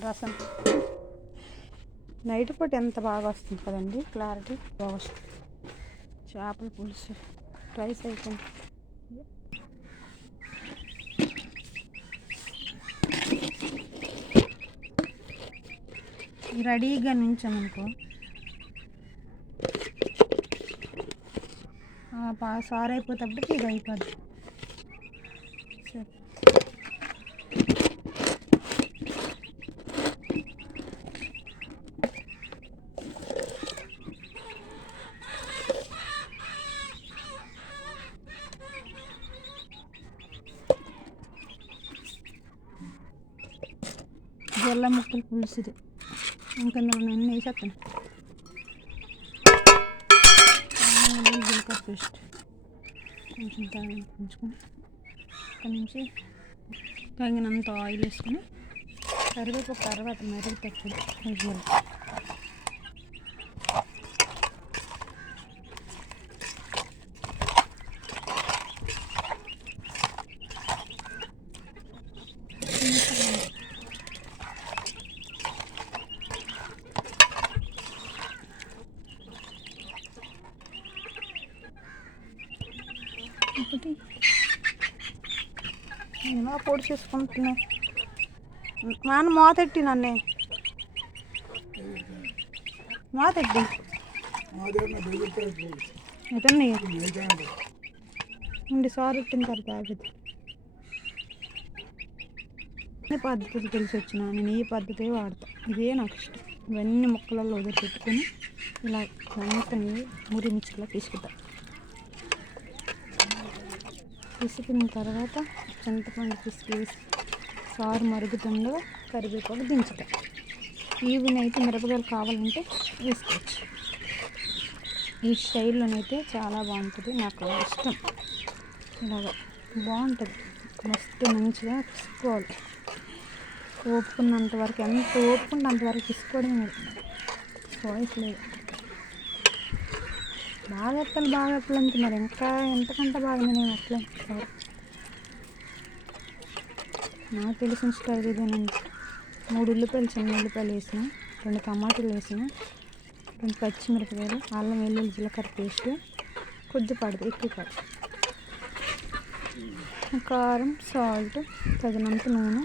రసం. నైట్ పూట ఎంత బాగా వస్తుంది కదండి? క్లారిటీ? బాగా వస్తుంది చేపల పులుసు. రైస్ అయిపోయింది రెడీగా నుంచామనుకో ఆ పా సార్ ఇది అయిపోద్ది సరే జల్ల ముక్కలు పులుసుది ఇంకా నేను అన్నీ వేసేస్తాను అల్లం, జీలకర్ర పేస్ట్. కొంచెం తాగి ఉంచుకొని అక్కడి నుంచి తగినంత ఆయిల్ వేసుకొని కరివేపాకు తర్వాత మరీ తక్కువ నేను పొడి చేసుకుంటున్నా. నాన్న మోతెట్టి నన్నే? మోతెట్టి ఉండి సార్ ఎత్తిన తర్వాత పద్ధతి పద్ధతులు తెలిసి వచ్చిన నేను ఈ పద్ధతే వాడతా. ఇదే నాకు ఇష్టం. ఇవన్నీ ముక్కలలో వదిలి పెట్టుకొని ఇలా అంతని మురి తీసుకుంటా. పిసికిన తర్వాత చింతపండు పిసికి సారు మరుగుతుండగా కరివేపాకు దించుతా. ఈవిని అయితే మిరపకాయలు కావాలంటే వేసుకోవచ్చు. ఈ స్టైల్లోనైతే చాలా బాగుంటుంది. నాకు ఇష్టం. ఇలాగ బాగుంటుంది. మస్తు మంచిగా పిసుకోవాలి. ఓపుకున్నంత వరకు ఎంత ఓపుకున్నంత వరకు తీసుకోవడం వాయిస్ లేదు. బాగా ఎత్తలు బాగా ఎత్తలు అంటున్నారు ఇంకా ఎంతకంటే బాగా నేను అట్లా నాకు తెలిసిన స్టైల్ ఇదేనండి మూడు ఉల్లిపాయలు చిన్న ఉల్లిపాయలు వేసిన రెండు టమాటాలు వేసిన రెండు పచ్చిమిరపకాయలు అల్లం వెల్లుల్లి జీలకర్ర పేస్ట్ కొద్ది పడదు ఎక్కువ పడదు కారం సాల్ట్ తగినంత నూనె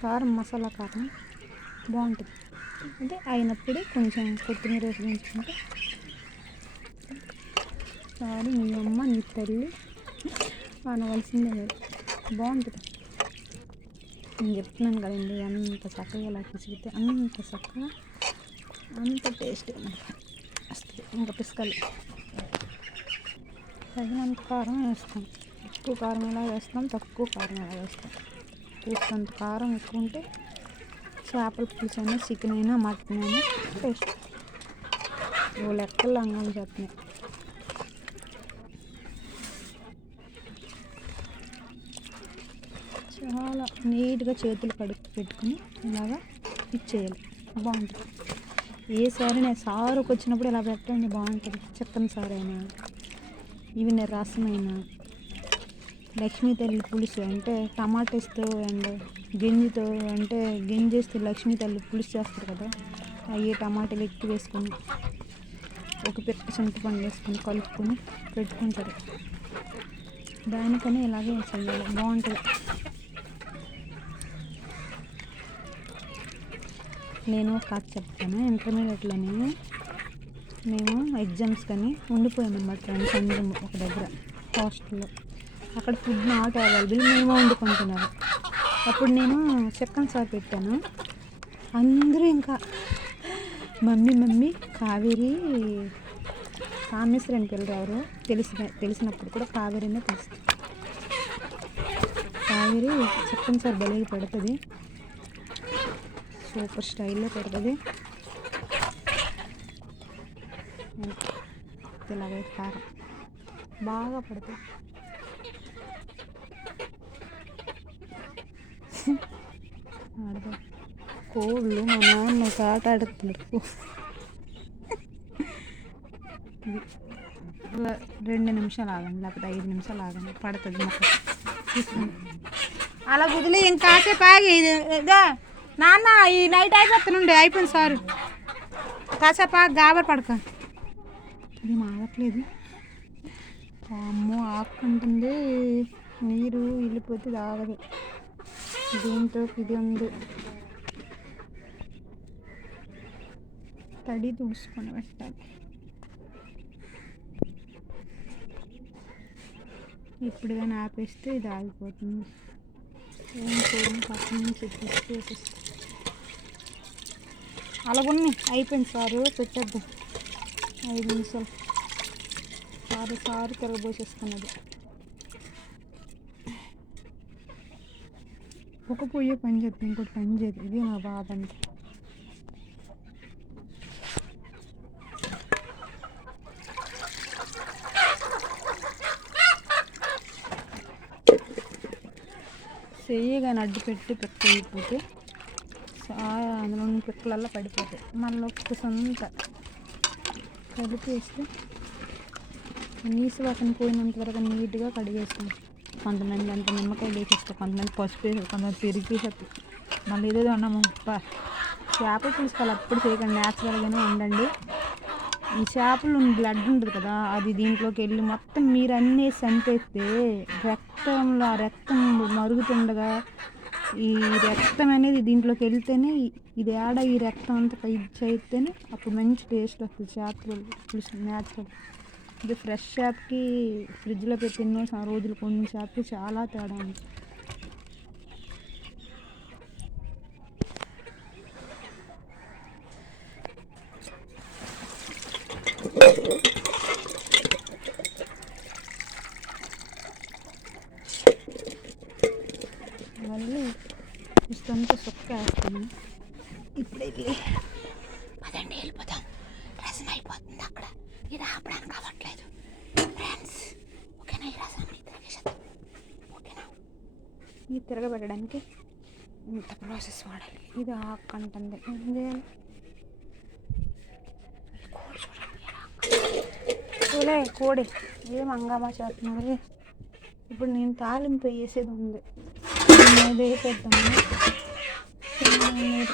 కారం మసాలా కారం బాగుంటుంది. అంటే అయినప్పుడు కొంచెం కొత్తిమీర వేసుకుంటే సారీ మీ అమ్మ నీ తల్లి అనవలసిందే. లేదు బాగుంటుంది. నేను చెప్తున్నాను కదండి అంత చక్కగా ఇలా పిసిగితే అంత చక్కగా అంత టేస్ట్ వస్తుంది. ఇంకా పిసకాలి. తగినంత కారం వేస్తాం. ఎక్కువ కారం ఎలా వేస్తాం? తక్కువ కారం ఎలా వేస్తాం? వేసినంత కారం ఎక్కువ ఉంటే చేపల పులుసు అయినా చికెన్ అయినా మటన్ అయినా టేస్ట్ ఓ లెక్కలు అంగం చేస్తున్నాయి చాలా నీట్గా చేతులు కడుక్కు పెట్టుకుని ఇలాగా ఇచ్చేయాలి. బాగుంటుంది. ఏ సారీ నేను సారుకు వచ్చినప్పుడు ఇలా పెట్టండి బాగుంటుంది. చికెన్ సారీ అయినా ఈవెన్ రసమైనా లక్ష్మీ తల్లి పులుసు అంటే టమాటోస్తో అండ్ గింజతో అంటే గింజేస్తే లక్ష్మీ తల్లి పులుసు చేస్తారు కదా అవి టమాటాలు ఎక్కువ వేసుకొని ఒక పెద్ద చింతపండు వేసుకొని కలుపుకొని పెట్టుకుంటారు. దానికని ఇలాగే చేయాలి. బాగుంటుంది. నేను కాదు చెప్తాను. ఇంటర్మీడియట్లోనే మేము ఎగ్జామ్స్ కానీ ఉండిపోయామన్నమాట ఫ్రెండ్స్ అందరం ఒక దగ్గర హాస్టల్లో. అక్కడ ఫుడ్ నాట్ అవైలబుల్ మేము వండుకుంటున్నారు అప్పుడు నేను చికెన్ సార్ పెట్టాను. అందరూ ఇంకా మమ్మీ మమ్మీ కావేరి కామేశ్వరి అని పిల్లరావరు తెలిసిన తెలిసినప్పుడు కూడా కావేరినే తెలుస్తుంది కావేరి చికెన్ సార్ బలిగి పెడుతుంది. సూపర్ స్టైల్లో పెడుతుంది. ఇలాగే కారం బాగా పడుతుంది ఆడదాం కోళ్ళు మా నాన్న ఒక ఆట ఆడుతున్నాడు రెండు నిమిషాలు ఆగండి లేకపోతే ఐదు నిమిషాలు ఆగండి. పడుతుంది మాకు అలా కుదిలి ఇంకా కాసేపు ఆగి ఇదా. నాన్న ఈ నైట్ అయిపోతుండే అయిపోయింది సార్. కాసేపా గాబర్ పడక. ఇది మాగట్లేదు అమ్మో ఆకుంటుంది నీరు వెళ్ళిపోతే తాగదు. దీంతో ఇది ఉంది. తడి తుడుచుకొని పెట్టాలి. ఇప్పుడు కానీ ఆపేస్తే ఇది ఆగిపోతుంది ఏం చేయను పక్కన నుంచి తీసేసి అలాగున్ని అయిపోయింది సారు పెట్టద్దు. ఐదు నిమిషాలు. సారు సారు తిరగబోసేస్తున్నది ఒక పొయ్యే పని చేద్దాం ఇంకోటి పని చేయదు ఇది నా బాధ అంటే చెయ్యగా అడ్డు పెట్టి పిక్క అయిపోతే అందులో ఉన్న పిక్కలల్లో పడిపోతాయి. మళ్ళీ ఒక్క సొంత కలిపేస్తే నీసు వాసన పోయినంత వరకు నీట్గా కడిగేస్తాం. కొంతమంది అంత నిమ్మకాయ వేసేస్తారు కొంతమంది పసుపు వేస్తారు కొంతమంది పెరుగు మళ్ళీ ఏదో అన్నాము చేపలు తీసుకోవాలి. అప్పుడు చేయకండి న్యాచురల్గానే ఉండండి. ఈ చేపలు బ్లడ్ ఉంటుంది కదా అది దీంట్లోకి వెళ్ళి మొత్తం మీరు అన్నీ చంపేస్తే రక్తంలో ఆ రక్తం మరుగుతుండగా ఈ రక్తం అనేది దీంట్లోకి వెళ్తేనే ఇది ఆడ ఈ రక్తం అంతా ఇది చేస్తేనే అప్పుడు మంచి టేస్ట్ వస్తుంది. చేపలు పులుసు న్యాచురల్ ఇది ఫ్రెష్ చేపకి ఫ్రిడ్జ్లో పెట్టి ఎన్నో రోజులు కొన్ని చేపకి చాలా తేడా ఉంది మళ్ళీ ఇష్టంతో సొక్క వేస్తాను ఇప్పుడు వెళ్ళి వెళ్ళిపోతాం రసం అయిపోతుంది అక్కడ. ఇది ఆపడానికి అవ్వట్లేదు ఫ్రెండ్స్ ఓకేనా? ఈ రసాన్ని తిరగేసేద్దాం. ఓకేనా? ఇది తిరగబెట్టడానికి ఇంత ప్రాసెస్ వాడాలి. ఇది ఆకంటుంది ఏం చేయాలి? కోడి చూడండి కోడి ఏం హంగామా చేస్తున్నది ఇప్పుడు నేను తాలింపు వేసేది ఉంది. దీని వేసేద్దాము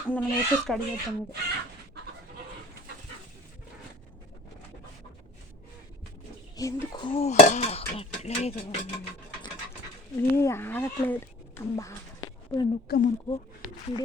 అందులో వేసేసి కడిగేద్దాం ఇది ఎందుకు ఆగట్లేదు. ఇది ఆగట్లేదు. అమ్మా ఇప్పుడు నొక్కమనుకో ఇది